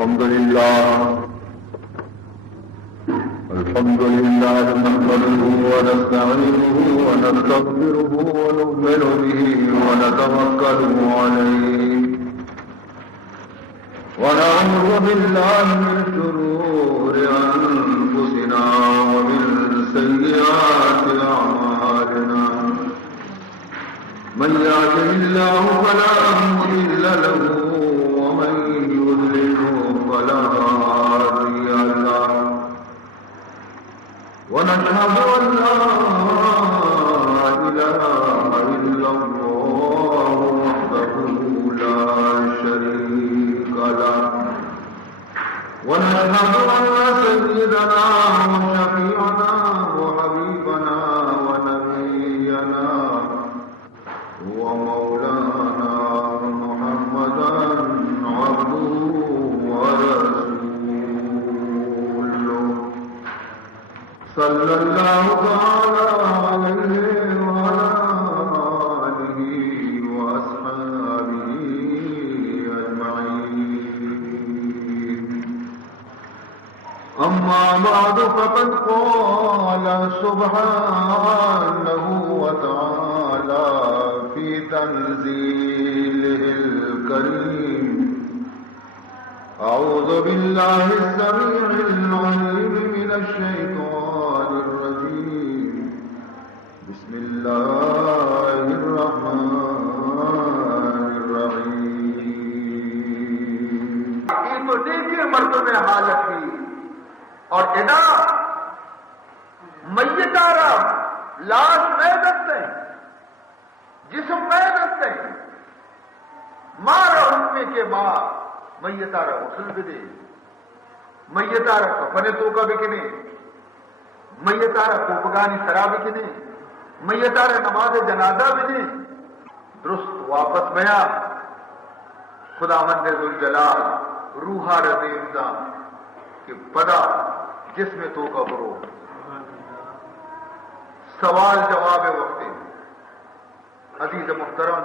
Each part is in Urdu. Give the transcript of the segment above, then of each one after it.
الحمد لله نحمده ونستعينه ونستغفره ونؤمن به ونتوكل عليه ونعوذ بالله من شرور أنفسنا ومن سيئات أعمالنا من يهده الله فلا مضل له ومن يضلل فلا هادي له ونشهد أن لا إله إلا الله وحده لا شريك له ونشهد أن سيدنا وشفيعنا وحبيبنا ونبينا ومولانا محمدا عبده ورسوله صلى الله تعالى عليه وعلى آله وأصحابه أجمعين أما بعد فقد قال سبحانه وتعالى في تنزيله الكريم أعوذ بالله السميع العليم من الشيطان الرجيم بسم الله الرحمن الرحيم تو دیکھیے مردوں نے حالت کی اور ادا میتارا لاش میں دستے جسم میں دستے مارا حکمے کے بعد میتارا غسل بدے میتارا کفنے تو کا بکنے میتارا کوپگانی سرا بکنے میتارا نماز جنازہ بنے درست واپس بیا خداوند ذوالجلال روحا رضیم دا کہ پدا جس میں تو کا برو سوال جواب وقت عزیز محترم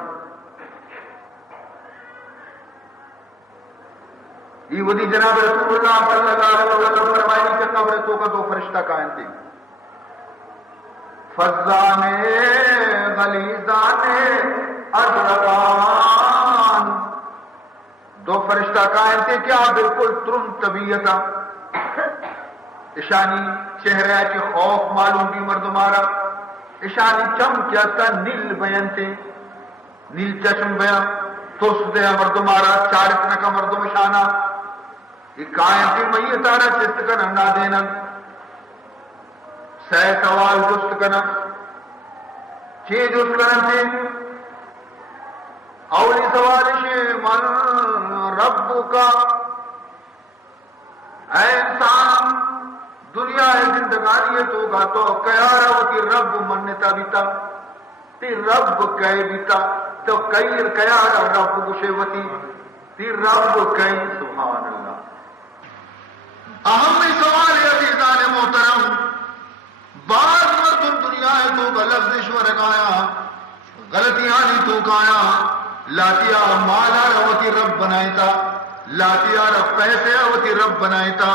یہ ودی جناب رسول اللہ صلی اللہ علیہ وسلم فرمائی کہ قبر تو کا دو فرشتہ قائم تھے فضانے غلیظانے ازرقان دو فرشتہ قائم تھے کیا بالکل ترن طبیعت اشانی چہرہ کے خوف معلوم بھی مرد مارا اشانی چم کیا تھا نیل بیان تھے نیل چشم بیان ترس دیا مرد مارا چارتنا کا مردم شانہ یہ قائم تھی میتارا چست کا ننا دینا سہ سوال جست کنا چھ جست کنا تھے اولی سوال شے من رب کا اے انسان دنیا ہے زندگانی ہے تو گا تو کیا رب کی رب منتا بیتا تی رب کہے بیتا تو کئی کیا رب گشیوتی تی رب کئی سبحان اللہ اہم سوال ہے عزیزان محترم بعض مردم دنیا ہے تو کا لفظ اشور گایا غلطیاں نہیں تو گایا لاتیا مالا روتی رب بنائے تھا لاتیا رب پیسے ہوتی رب بنائے تھا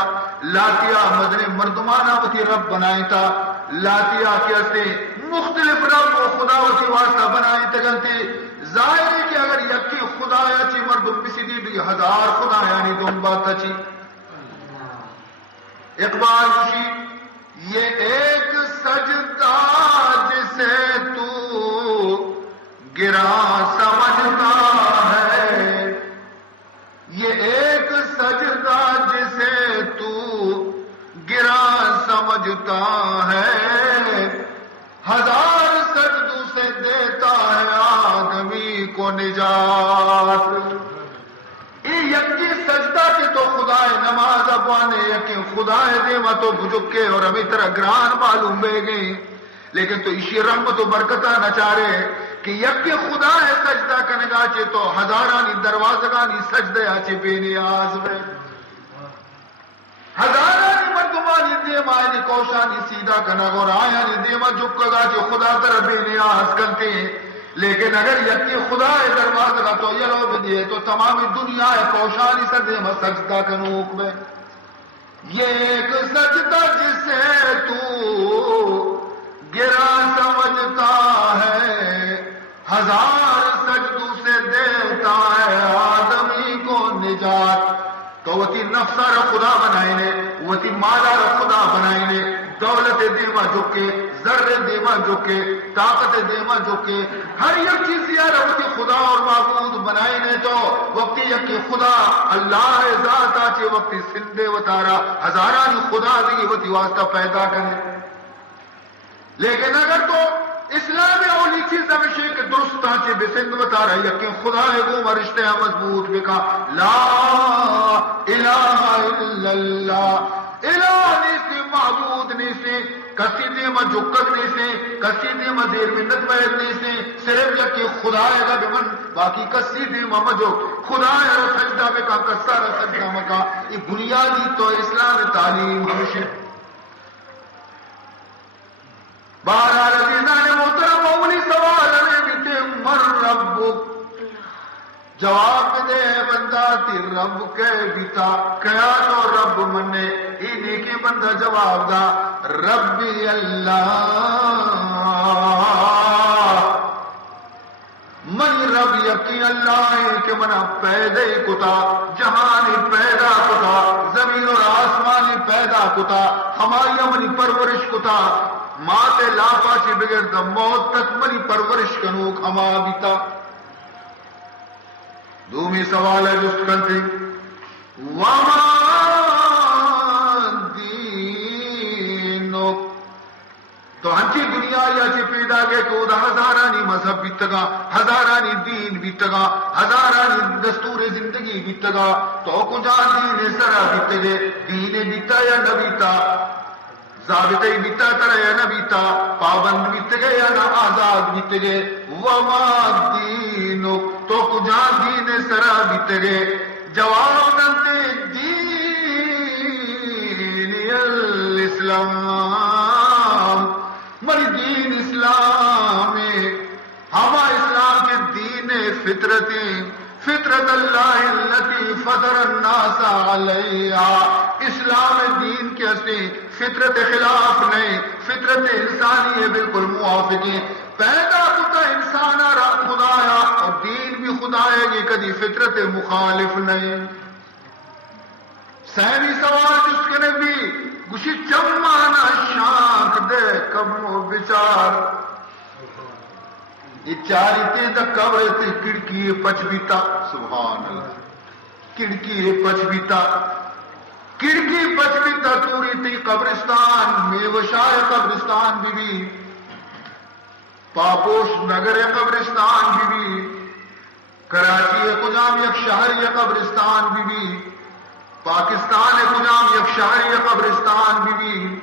لاتیا مدن مردمانہ ہوتی رب بنائے تھا لاتیا کیسے مختلف رب و خدا ہوتی واسطہ بنائے تگلتے ظاہر ہے کہ اگر یکی خدا یا چی مردم بسی دی بھی ہزار خدا یعنی دون بات چی اقبال خوشی یہ ایک سجدہ جسے تو گرا سمجھتا ہے یہ ایک سجدہ جسے تو گرا سمجھتا ہے ہزار سجدوں سے دیتا ہے آدمی کو نجات یہ یکی سجدہ کی تو خدا نماز ابوانے یکی خدا دیما تو بجکے اور ہمیں طرح گران معلوم بے گئی لیکن تو اسی رنگ تو برکتہ نہ چارے کہ یکی خدا ہے سجدہ کنگا چے تو ہزارانی دروازگانی سجدے آچے بے نیاز بے ہزارانی مردمانی دیما آئینی کوشانی سیدھا کنگ اور آیانی دیما جکگا چے خدا تر بے نیاز کرتے لیکن اگر یکی خدا دروازہ کا تو یلو بدیے تو تمامی دنیا کوشانی سے دے سجدہ کنوک میں یہ ایک سجدہ جسے تو گرا سمجھتا ہے ہزار سجدوں سے دیتا ہے آدمی کو نجات تو وتی نفسہ را خدا بنائیں نے وتی مالا را خدا بنائیں نے دولت دیما جو کے ذرے دیما جو کے طاقت دیما جو کے ہر یک چیز یار وتی خدا اور معبود بنائیں نے تو وقتی یکی خدا اللہ ذات آچے وقتی سندے وطارا ہزارانی خدا دی وتی واسطہ پیدا کرے لیکن اگر تو اسلام اولی چیز ہمیشہ کہ درست آنچے بسند بتا رہا ہے یقین خدا ہے وہ مرشتے ہیں مضبوط بکا لا الہ الا اللہ الہ نیسے معبود نیسے کسی دیما جکت نیسے کسی دیما دیر منت بید نیسے صرف یقین خدا ہے گا بمن باقی کسی دیما مجھو خدا ہے رو سجدہ بکا کسا رو سجدہ مکا یہ بنیادی تو اسلام تعلیم ہمیشہ بہرحال عزیزان محترم اولی سوال میں بیتے من ربک جواب دے بندہ تیر رب کے بیتا کیا تو رب مننے انہی کی بندہ جواب دا ربی اللہ من رب یقین اللہ ہے کہ منا پیدا کتا جہانی پیدا کتا زمین اور آسمانی پیدا کتا ہماری منی پرورش کتا ماں لا پاچے بغیر دا موت تک منی پرورش کنوک ہما بیتا دومی سوال ہے جس کرتے وما دینک تو ہنچی دنیا یا چی پیدا گئے کہ دا ہزارانی مذہب بیتگا ہزارانی دین بیتگا ہزارانی دستور زندگی بیتگا تو کجا دین سرا بیتگے دین بیتا یا نبیتا ضابطہ بیتا ترہ یا نبیتا پابند بیت گئے یا نہ آزاد بیت گئے وما دینک تو کجا دین سرا بیت گئے جواب نمتے دین الاسلام مری دین اسلام ہما اسلام کے دین فطرتیں فطرت اللہ التي فطر الناس علیہا اسلام دین کے اصلی فطرت خلاف نہیں فطرت انسانی ہے بالکل موافق ہے پیدا کتا انسان را خدایا اور دین بھی خدا ہے یہ کدی فطرت مخالف نہیں سہمی سوال جس کے نبی گوشی چمانا شانک دے کم و بچار یہ چاری تے تک قبر تے کڑکی پچ بیتا سبحان اللہ کڑکی پچ بیتا کڑکی پچ بیتا توری تی قبرستان میوشائے قبرستان بھی بھی پاپوش نگر قبرستان بھی بھی کراچی کجام یک شہر قبرستان بھی بھی پاکستان کجام یک شہر قبرستان بھی بھی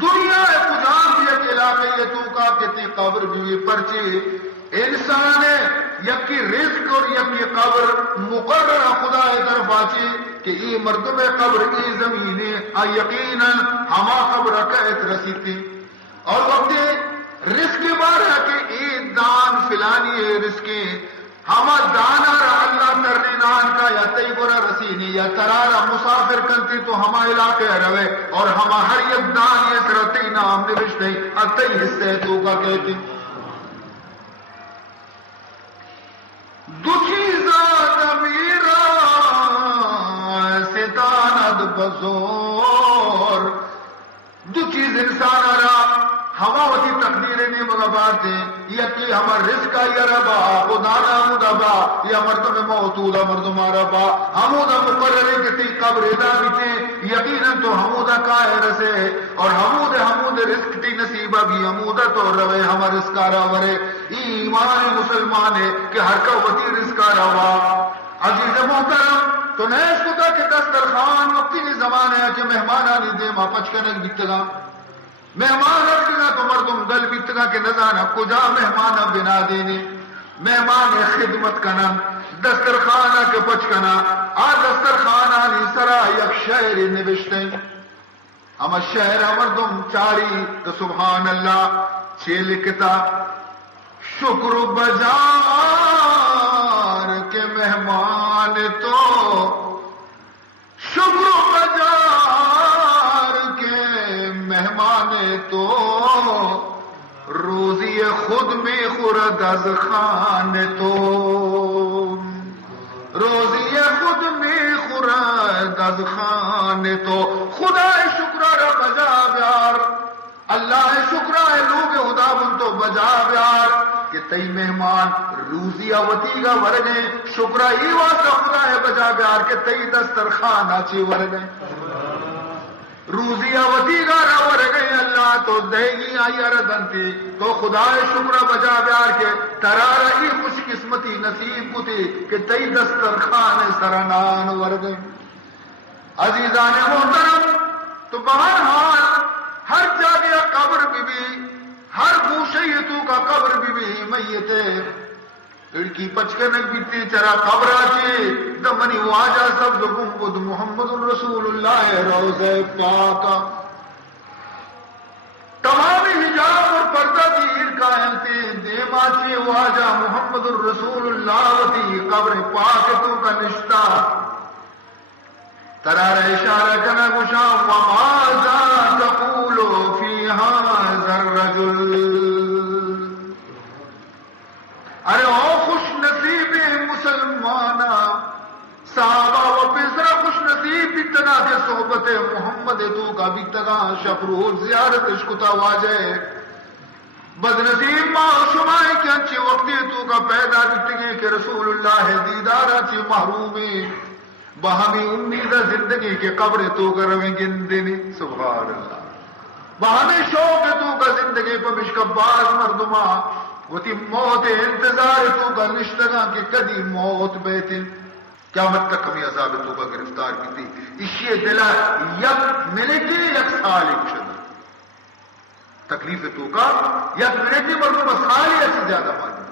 دنیا کجام بھی ایک علاقے یہ تو کا کہتے قبر بھی پرچے انسان ہے یکی رزق اور یکی قبر مقرر خدا طرف آچے کہ یہ مردم قبر کی زمین یقینا ہما قبر قید رسیتے اور وقت رزق بارہ کہ یہ دان فلانی ہے رزقیں ہما دانا را اللہ ترنے نان کا یا تی برا رسینی یا ترارا مسافر کنتی تو ہما علاقے روے اور ہما ہر یک دان یہ سرتی نام نوشتے اتی حصے تو کا کہتی دو چیزات میرا ستاند بزور دو چیز انسان را ہما ہوتی تقدیر نے مغبات ہیں یکی ہمار رزق یا ربا خدانا مدبا یا مردم موتودا مردم ربا ہمودا مقرر ہے کہ تی قبر ادا بیتے یقینا تو ہمودا کائے رسے اور ہمود رزق تی نصیبہ بھی ہمودا تو روے ہمار رزقارا ورے ایمان مسلمان ہے کہ ہر کا وطی رزقارا وا عزیز محترم تو نیش کتا کہ دسترخوان وقتی زمانے ہے کہ مہمانانی دے ما پچکنک بیتگا مہمان رکھنا تو مردم دل بیتگا کے نظانہ کجا مہمانہ بنا دینے مہمان خدمت کنا دسترخانہ کے پچ کنا آ دسترخانہ لی سرا یک شہر نوشتے اما شہر مردم چاری تو سبحان اللہ چھے لکھتا شکر بجار کے مہمان تو شکر بجار کے مہمان تو روزی خود میں خورد از خان تو روزی خود میں خورد از خان تو خدا شکر بجا بیار اللہ شکر ہے لوگ خدا بن تو بجا بیار کہ تئی مہمان روزی آوتی گا ورگے شکر ہی واسطہ خدا ہے بجا بیار کہ تئی دسترخوان آچی ورگے روزی آوتی گا را ورگے اللہ تو دے گی آئی اردنتی تو خدا شکر بجا بیار کے ترارا ہی خوش قسمتی نصیب کو تھی کہ تئی دسترخوان سرنان ورگے عزیزان محترم تو بہرحال ہر جگہ قبر بھی ہر گوشے تو کا قبر بھی میت لڑکی پچکنک بیتی چرا قبر آچے دمنی واجہ سبز گنبد محمد الرسول اللہ روضہ پاکا تمام حجاب اور پردہ تیر قائم تھے دیم آچے واجہ محمد الرسول اللہ وتی قبر پاک تو کا نشتہ ترار اشارہ کنا گشا وماذا تقول فی هذا الرجل ارے او خوش نصیب مسلمانا صحابہ و پیسرا خوش نصیب بیتنا دے صحبت محمد تو کا بیتنا شفرور زیارت اشکتا واجے بد نصیب ماں شمائے کہ انچے وقتی تو کا پیدا بیتگے کہ رسول اللہ دیدارہ چے محرومی بہمی امید زندگی کے قبر تو کر رویں گندنی سبحان اللہ بہمی شوق تو کا زندگی پر مشکباز مردمہ وہ تی موت انتظار تو کا نشتگاں کہ کدی موت بیتن قیامت تک ہمیں عذاب تو کا گرفتار کی تھی اسی دلہ یک منٹی یک سال ایک شد تکلیف تو کا یک منٹی مردمہ سالی ایسی زیادہ معلوم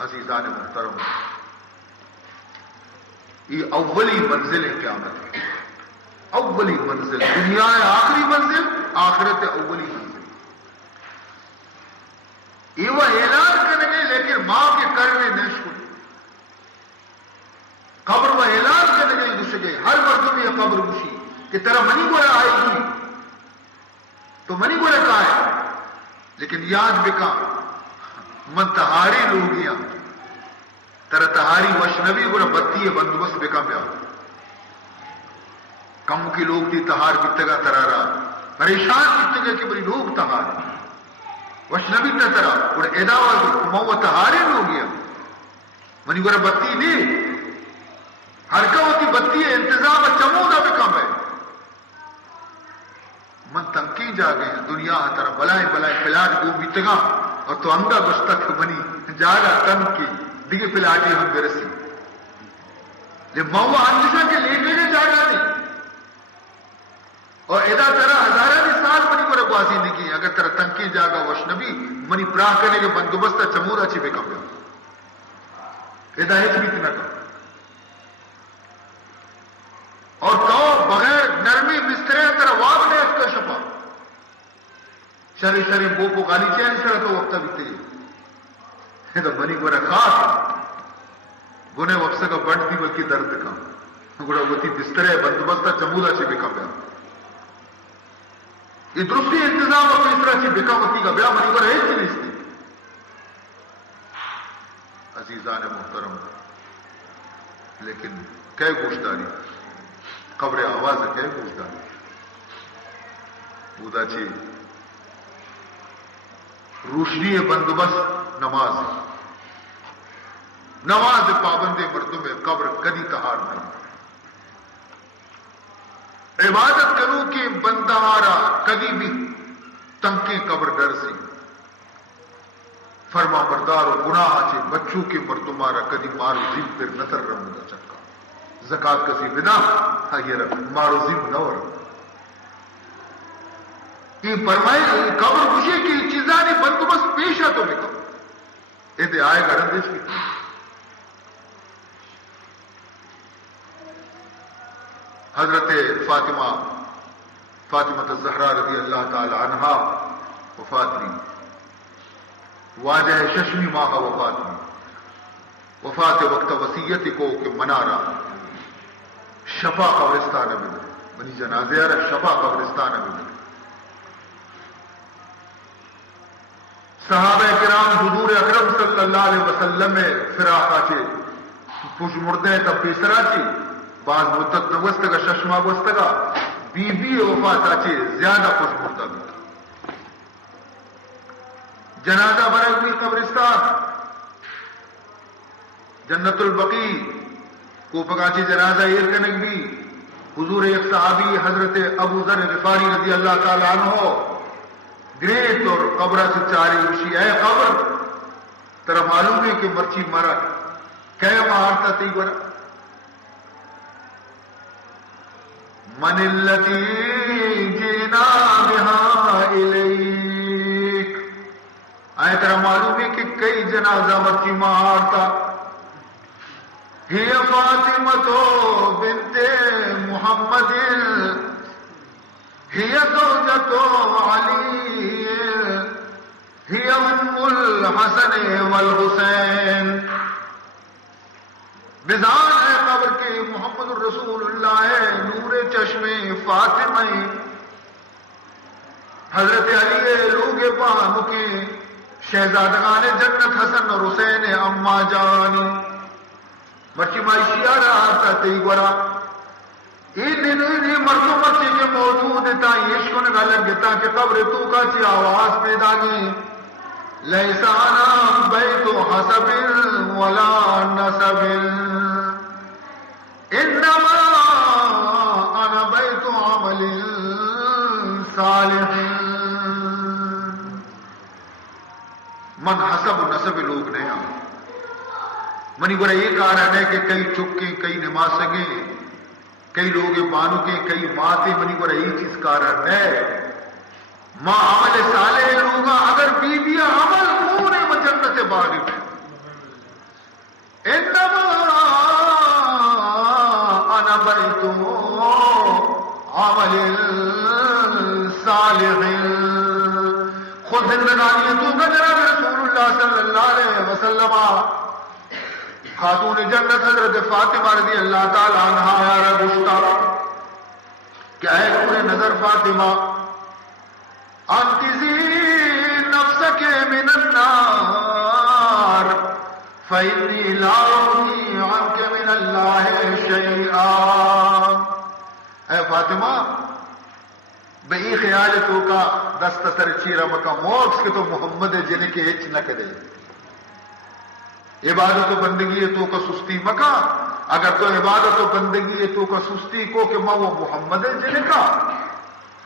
عزیزان محترم یہ اولی منزل ہے قیامت ہے اولی منزل دنیا ہے آخری منزل آخرت ہے اولی منزل یہ وہ اعلان کریں گے لیکن ماں کے کرنے نشکل قبر وہ اعلان کریں گے گھس گئے ہر مرد میں یہ قبر گھسی کہ تیرا منی گوڑا آئی ہوئی تو منی گوڑا کہا ہے لیکن یاد بکا من تہاری لوگیاں ترا تہاری وشنوی گوڑا بتی ہے بندوبست بکا پیا کم کی لوگ تھی تہار کتگا ترارا پریشان کتگا کہ بری لوگ تہار وشنوی ترا گوڑا اداوہ مو تہاری لوگیاں منی گوڑا بتی نہیں ہر کا ہوتی بتی ہے انتظام چمودا بکا میں من تنکی جا گئے دنیا ترا بلائیں بلائیں پلاٹ کو بیتگا اور تو انگا گشتک منی جاگا تنکی دیگه پلاٹی ہم برسی جب موہ اندشہ کے لیٹنے جاگا نہیں اور ادا ترہ ہزارہ بھی سال منی کو رکواسی نہیں کی اگر ترہ تنکی جاگا وشنبی منی پراہ کرنے کے بندوبستہ چمورا چی بے کم گیا ادا ہیچ بھی تنہ کم اور تو بغیر نرمی مسترے ترہ واب نے اس کا شپا شری شری بوپو غالی چین سرہ تو وقتا بھی تیئے تو منی گوڑا خاص گنے وقت کا بڑھ دی بلکہ درد کا گوڑا ہوتی بسترے بندوبستہ چمولا چی بکا بیا یہ درستی انتظام اور اس طرح چی بکا ہوتی کا بیا منی گوڑا ایک چیز تھی عزیزان محترم لیکن کئے گوشتاری قبر آواز ہے کئے گوشتاری بودا چی روشنی بندوبست نماز نماز پابند مردوں میں قبر کدی تہار نہیں عبادت کروں کہ بندہارا کدی بھی تنکیں قبر ڈر سی فرما بردار و گناہ چے بچوں کے مردمارا کدی مارو زیب پر نظر رمضا چکا زکاة کسی بنا یہ مارو زیب نور یہ فرمائے قبر خوشی کی چیزانی بندوبست پیش ہے تو لکھو یہ دے آئے گا رندش کی حضرت فاطمہ الزہرا رضی اللہ تعالی عنہا وفات دی واجہ ششمی ماہ وفات میں، وفات وقت وصیت کو کہ منارا شفا قبرستان میں بنی جنازے شفا قبرستان میں صحابہ کرام حضور اکرم صلی اللہ علیہ وسلم میں فراقا چے پوش مردے تب پیسرا چی بعض مدت نوستگا ششما وستگا بی بی وفاتا چے زیادہ پوش مردہ بھی جنازہ برگوی قبرستان جنت البقی کو پکاچی جنازہ ایرکنگ بھی حضور ایک صحابی حضرت ابو ذر غفاری رضی اللہ تعالیٰ عنہ گریت اور قبرہ سے چاری وشی اے قبر ترہ معلوم ہے کہ مرچی مرا کیا مہارتا تی برا من اللتی جینا بہا الیک آئے ترہ معلوم ہے کہ کئی جنازہ مرچی مہارتا ہی فاطمہ بنت محمد ہی زوجۃ علی ہی ام الحسن والحسین بزان ہے قبر کے محمد الرسول اللہ ہے نور چشمے فاطمہ حضرت علی لوگ پام کے شہزادگان جنت حسن اور حسین اما جانی مرچی معاشی آ رہا تھا تی گورا مردوں مرچی کے موجود تا عشق نے غلط گتا کہ قبر تو کا چی آواز پیدا گی لیسانا بیت حسب ولا نسب انما انا بیت عمل صالح من حسب نسب لوگ نہیں آ منی برا یہ کارن ہے کہ کئی چکے کئی نمازیں کئی لوگ بانو کے کئی ماتے منی برا یہ چیز کارن ہے ماں عمل صالح لوگا اگر بیویاں عمل پورے جنت سے باغی انما انا بیت عمل صالح خود زندگانی تو کا جناب رسول اللہ صلی اللہ علیہ وسلم خاتون جنت حضرت فاطمہ رضی اللہ تعالی عنہا یا ربشتا کیا ہے پورے نظر فاطمہ انقذی نفسک من النار فإنی لا اغنی عنک من اللہ شیئا اے فاطمہ بئی خیال تو کا دست سر چیرہ مکہ موکس کے تو محمد جنہیں کے ہچ نہ کرے عبادت و بندگی ہے تو کا سستی مکا اگر تو عبادت و بندگی ہے تو کا سستی کو کہ ماں وہ محمد ہے جنہیں کا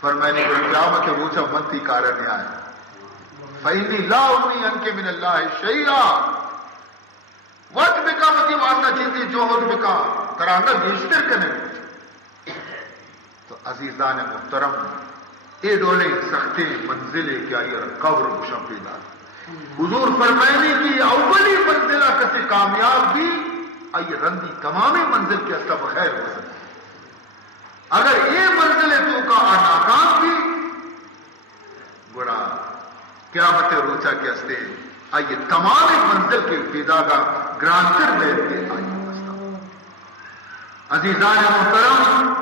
پر میں نے قیامت کے روچہ منتی کارن آیا فإنی لا اغنی عنک من اللہ شیئا وقت بکا متی واسطہ چیزی جوہد بکا ترانگا گیشتر کرنے تو عزیزان محترم اے ڈولے سختے منزلے کیا یہ قبر مشفیدہ حضور فرمائنے کی اولی منزلہ کسی کامیاب بھی آئی رندی تمامی منزل کے اصلا بخیر ہو سکتے اگر یہ منزل تو کا ناکام بھی بڑا قیامت روچہ کے استے آئیے تمام منزل کے فیدا کا گرانٹر لے کے آئیے عزیزان محترم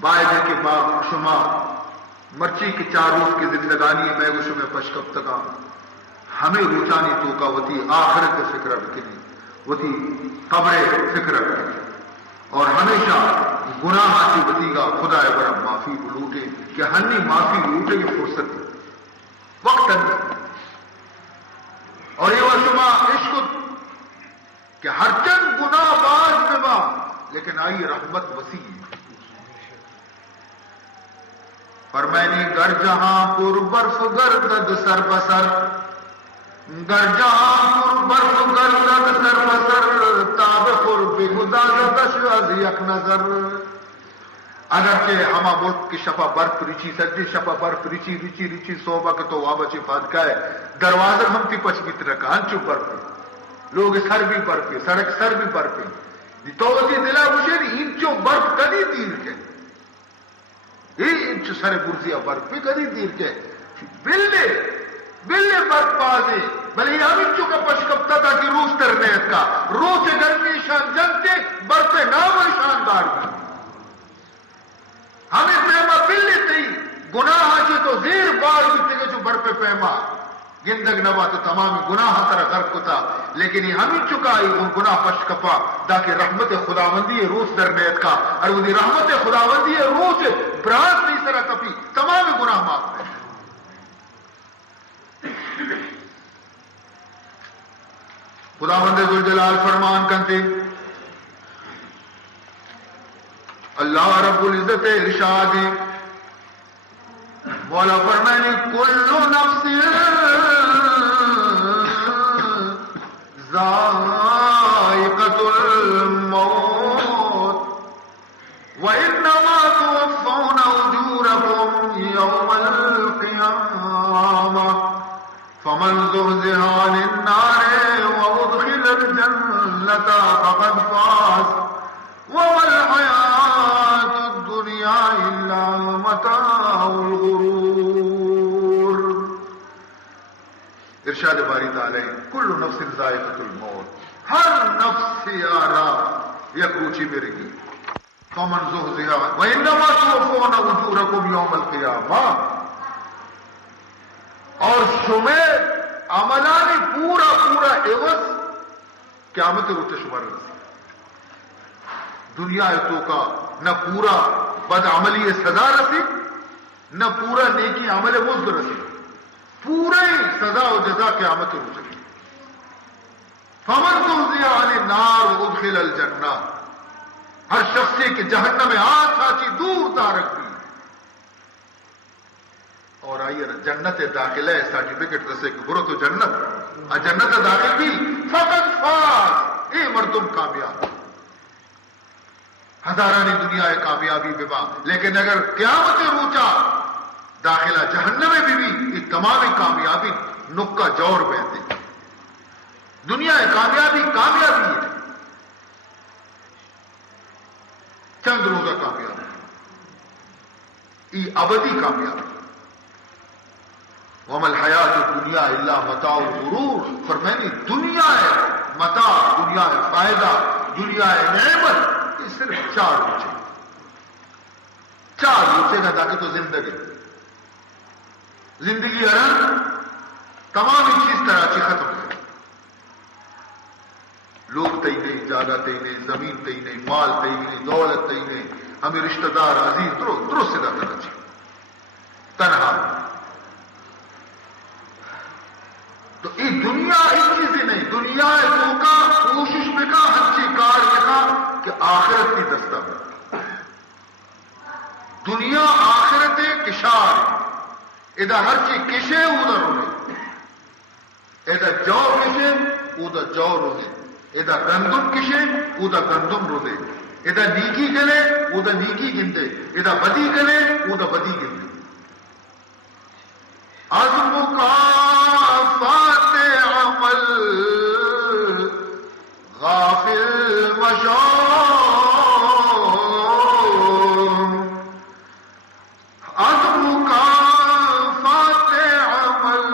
بائدے کے باغ شما مرچی کی 4 روز کی زندگانی میں گوشو میں پشکب تکا ہمیں روچانی تو کا وتی آخرت کے فکر بکنی وتی قبر فکر بکنی اور ہمیشہ گناہ کی وتی کا خدا بڑا معافی لوٹے کہ ہنی معافی لوٹے کی فرصت وقت اور یہ وشما عشق کہ ہر چند گناہ باز میں با لیکن آئی رحمت وسیع فرمائنی گر جہاں پر برف گردد سر بسر گر جہاں پر برف گردد سر بسر تاب پر بخدا زدش از یک نظر اگرچہ ہما ملک کی شفا برف ریچی سجدی شفا برف ریچی ریچی ریچی صوبہ کے تو وابا چی فادکا ہے دروازہ ہم تی پچ کی ترکا ہنچو برف لوگ سر بھی برف سڑک سر بھی برف تو وزی دلہ مجھے انچو برف کدی دیر کے انچ سر برزیا برف بھی کدی دیر کے بلے برپازی بلی ہمیں چکا پشکپتا تھا کہ روس ترنیت کا روس گرمی شان جنتے برپے نام شاندار بھی ہمیں پیما بلی تی گناہ آجی تو زیر بار بھی تھے جو برپے پیما گندگ نبا تو تمام گناہ ترہ غرق کتا لیکن یہ ہمیں چکائی ان گناہ پشکپا تاکہ رحمت خداوندی روس ترنیت کا اور وہ رحمت خداوندی روس برانس نہیں سرہ کپی تمام گناہ معاف ہے خداوند ذوالجلال فرمان کنتے اللہ رب العزت ارشاد مولا فرمائے کل نفس ذائقۃ الموت وانما توفون اجورکم یوم القیامہ فمن زحزح عن النار وادخل الجنة فقد فاز وما الحياة الدنيا إلا متاع الغرور ارشاد باری تعالی کل نفس ذائقۃ الموت ہر نفس یارا یک روچی میرے گی فمن زحزح وانما توفون اجورکم یوم القیامہ اور شمیر عملانی پورا پورا عوض قیامت روچے شمار دنیا تو کا نہ پورا بد عملی سزا رسی نہ پورا نیکی عمل مزد رسی پورے سزا و جزا قیامت روچے فمن زحزح عن النار وادخل الجنہ ہر شخصی کے جہنم میں ہاتھ آچی دور تارک بھی اور آئیے جنت داخلہ ہے سرٹیفکیٹ رسے کہ برو تو جنت جنت داخل بھی فقط فاز اے مردم کامیاب ہزارانی دنیا ہے کامیابی بما لیکن اگر قیامت روچا داخلہ جہنم میں بھی یہ تمام کامیابی نکا جور بہتے دنیا ہے کامیابی کامیابی ہے چند روزہ کامیابی یہ ابدی کامیابی وما الحیات الدنیا الا متاع الغرور فرمائنی دنیا ہے متاع دنیا ہے فائدہ دنیا ہے نعمت یہ صرف چار روچے نہ تاکہ تو زندگی ارن تمام چیز طرح سے ختم ہو لوگ تئی نہیں جاگہ تئی نہیں زمین تئی نہیں مال تئی نہیں دولت تئی نہیں ہمیں رشتہ دار عزیز درست سے کرنا چاہیے تنہا تو یہ دنیا ایک چیزیں نہیں دنیا تو کا کوشش میں کا ہنچی کار میں کا کہ آخرت کی دستہ دنیا آخرت کشار ادھا ہر چیز کشے ادھر رونے ادھا جو کشے ادھا جو رونے ادھا گندم کشے ادھا گندم رونے ادھا نیکی گلے ادھا نیکی گندے ادھا بدی گلے ادھا بدی گندے عزم کا عمل غافل مشام عزم کا فاتح عمل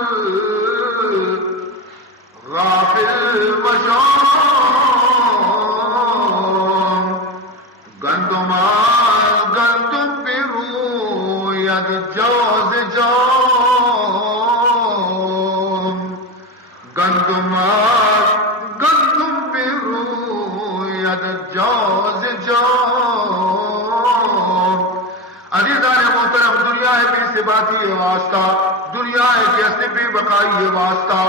غافل مشام گندم پیرو ید جوز گندم پیرو ید جوز عزیزان محترم دنیا ہے بے ثباتی ہے واسطہ دنیا ہے جیسے بے بقائی ہے واسطہ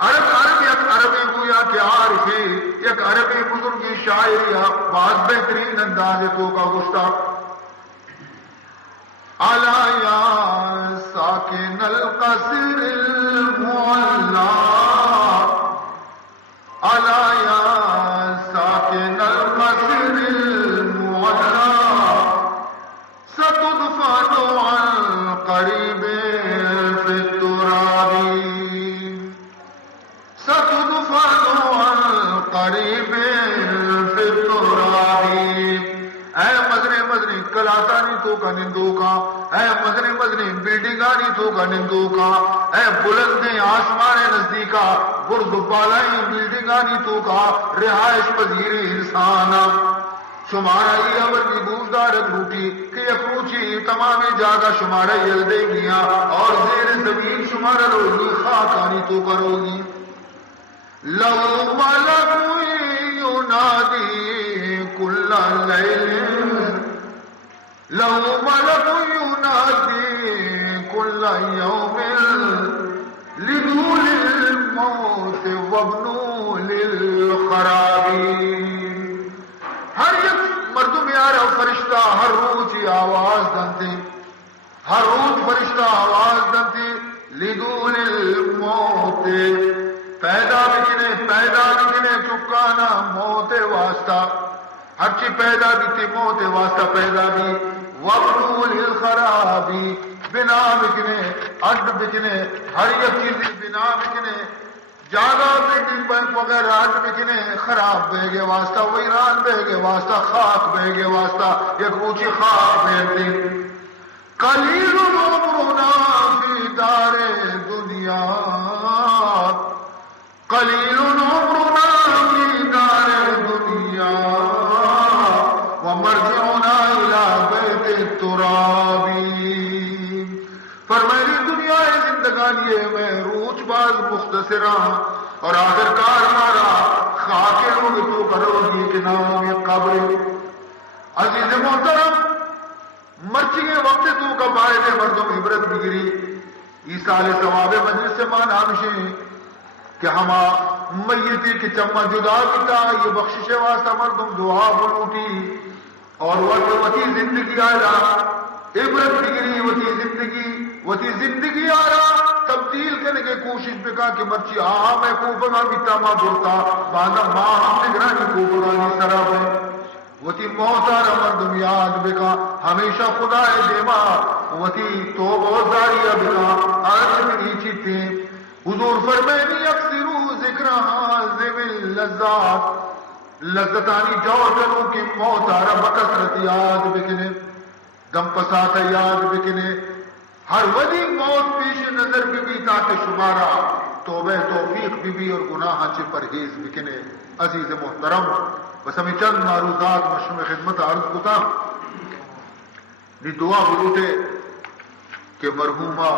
عرب یک عربی گویا کہ عارفی یک عربی بزرگی شاعری بعض بہترین انداز تو کا گشتہ الا یا ساکن القصر المعلا الا یا ساکن القصر المعلا ستدفن عن قریب فی التراب ستدفن عن قریب فی التراب اے مدنی کلاتانی تو کا نندو کا اے مدنی بیڈنگانی تو کا نندو کا اے بلند آسمان نزدیکا برد بالائی بیڈنگانی تو کا رہائش پذیر انسان شمارا ہی اول گوشدار روٹی کہ اپروچی تمام جاگا شمارا یل دے گیا اور زیر زمین شمارا روگی خاکانی تو کروگی لو ملک ینادی کل لیل لو ملک ینادی کل یوم لدول الموت وابنو للخرابی ہر یک مردم یار فرشتہ ہر روز ہی آواز دنتے ہر روز فرشتہ آواز دنتے لدول الموت پیدا بکنے چکانا موت واسطہ ہرچی پیدا بھی موت واسطہ پیدا بھی وابنو للخرابی بنا بکنے اڈ بکنے ہر یک چیز بنا بکنے جاگا بلڈنگ بنک وغیرہ اڈ بکنے خراب بے گے واسطہ ویران بے گے واسطہ خاک بے گے واسطہ یک اونچی خاک بے دی قلیل عمرنا فی دار دنیا قلیل عمرنا فی دار دنیا ومرجعنا الى بیت الترابی فرمائی دنیا زندگانی میں روچ باز مختصران اور آخرکار مارا خاک روگ تو کرو گی کہ نام یہ قبر عزیز محترم مرچی کے وقت تو کا باعث مردم عبرت بگری ایسال ثواب مجلس سے مانا ہمشیں کہ ہما میتی کی چمہ جدا کتا یہ بخشش واسطہ مردم دعا بلوٹی اور وقتی زندگی آئے عبرت بگری وتی زندگی آ رہا تبدیل کرنے کی کوشش بکا کہ مرچی میں کوپنا بیتا ماں بولتا باندھا ماں ہم نگرانی کوپنا سرا ہے وتی موت آ رہا مردم یاد بکا ہمیشہ خدا دیما وتی توبہ داریا بکا آج میری چیتے حضور فرمائنی اکثرو ذکر حازم اللذات لذتانی جوڑ کروں کہ موت آ رہا بکثرت یاد بکنے دم پسات یاد بکنے ہر ودی موت پیش نظر بھی تاکہ شمارا توبہ توفیق بھی اور گناہ چے پرہیز بکنے عزیز محترم بس ہمیں چند معروضات مشروع خدمت عرض کتا نی دعا بلوٹے کہ مرحومہ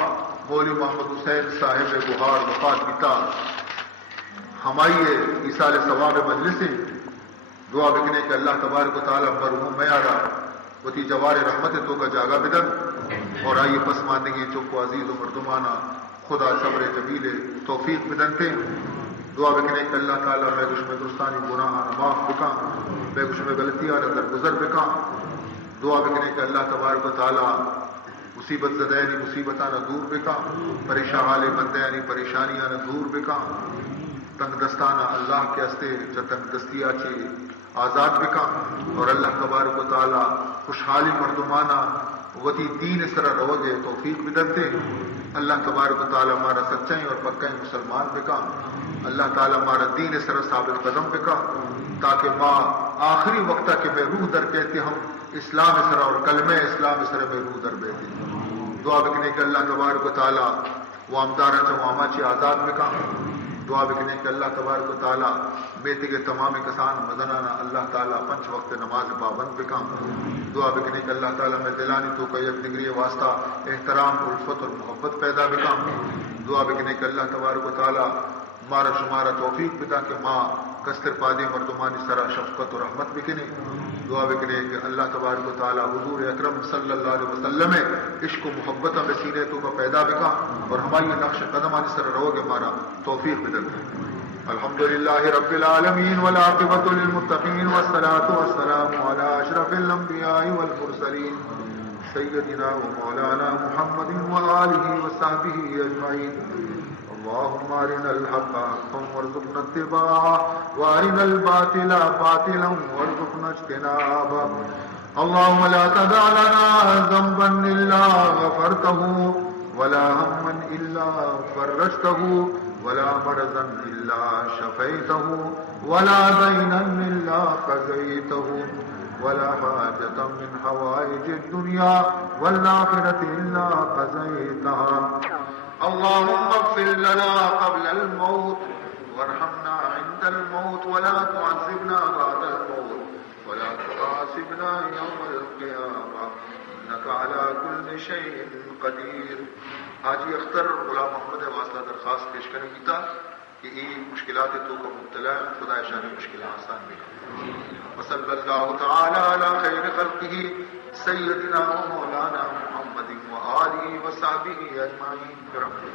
مولی محمد حسین صاحب بہار وفات بیتا ہمائیے ایسال ثواب مجلسی دعا بکنے کہ اللہ تبارک و تعالی مرحوم میں آ رہا وتی جوار رحمت تو کا جاگا بدن اور آئیے پس ماندگی چپ و عزیز و مردمانہ خدا صبر جمیل توفیق بدنتے دعا بکنے کہ اللہ تعالیٰ میں کچھ میں درستانی گناہ معاف بکا میں کچھ میں غلطیاں در گزر بکا دعا بکنے کہ اللہ تبارک و تعالیٰ مصیبت زدینی مصیبتانا دور بکا پریشان بندینی پریشانیاں دور بکا تنگ دستانہ اللہ کے ہستے جو تنگ دستیا چی آزاد بکا اور اللہ تبارک و تعالی خوشحالی مردمانہ وتی دین سرا روگے توفیق بدلتے اللہ تبارک و تعالی ہمارا سچائی اور پکائی مسلمان بکا اللہ تعالی ہمارا دین سرا ثابت قدم بکا تاکہ ماں آخری وقتہ کے میں روح در کہتے ہم اسلام سرا اور کلمہ اسلام سرا میں روح در بیتے دعا بکنے کہ اللہ تبارک و تعالی وہ امدارہ چواما چی آزاد بکا دعا بکنے کہ اللہ تبارک و تعالی بیتے کے تمام کسان مدنانا اللہ تعالی پنچ وقت نماز پابند بکا دعا بکنے کہ اللہ تعالی میں دلانی تو کا یک دگری واسطہ احترام الفت اور محبت پیدا بکا دعا بکنے کہ اللہ تبارک و تعالی ہمارا شمارا توفیق بتا کہ ماں کستر پادے مردمانی سرا شفقت و رحمت بکنے دعا بکنے کہ اللہ تبارک و تعالی حضور اکرم صلی اللہ علیہ وسلم عشق و محبت میں سینے تو کا پیدا بکا اور ہماری نقش قدمانی سر روگ ہمارا توفیق بدل الحمدللہ رب العالمین والعاقبۃ للمتقین والصلاۃ والسلام علی اشرف الانبیاء والمرسلین سیدنا و مولانا محمد وآلہ وصحبہ اجمعین اللهم ارنا الحق حقا وارزقنا اتباعه وارنا الباطل باطلا وارزقنا اجتنابه اللهم لا تدع لنا ذنبا الا غفرته ولا هما الا فرجته ولا مرضا الا شفيته ولا دينا الا قضيته ولا حاجة من حوائج الدنيا والآخرة إلا قضيتها. اللهم اغفر لنا قبل الموت وارحمنا عند الموت ولا تعذبنا بعد الموت ولا تحاسبنا يوم القيامة إنك على كل شيء قدير. حاجی اختر غلام محمد واسطہ درخواست پیش کریں گی تھا کہ ای مشکلات تو کا مبتلا ہے، خدا شان مشکلات آسان بھی وصلی اللہ تعالی علی خیر خلقہ سیدنا و مولانا محمد و آلہ و صحبہ اجمعین برحمتہ.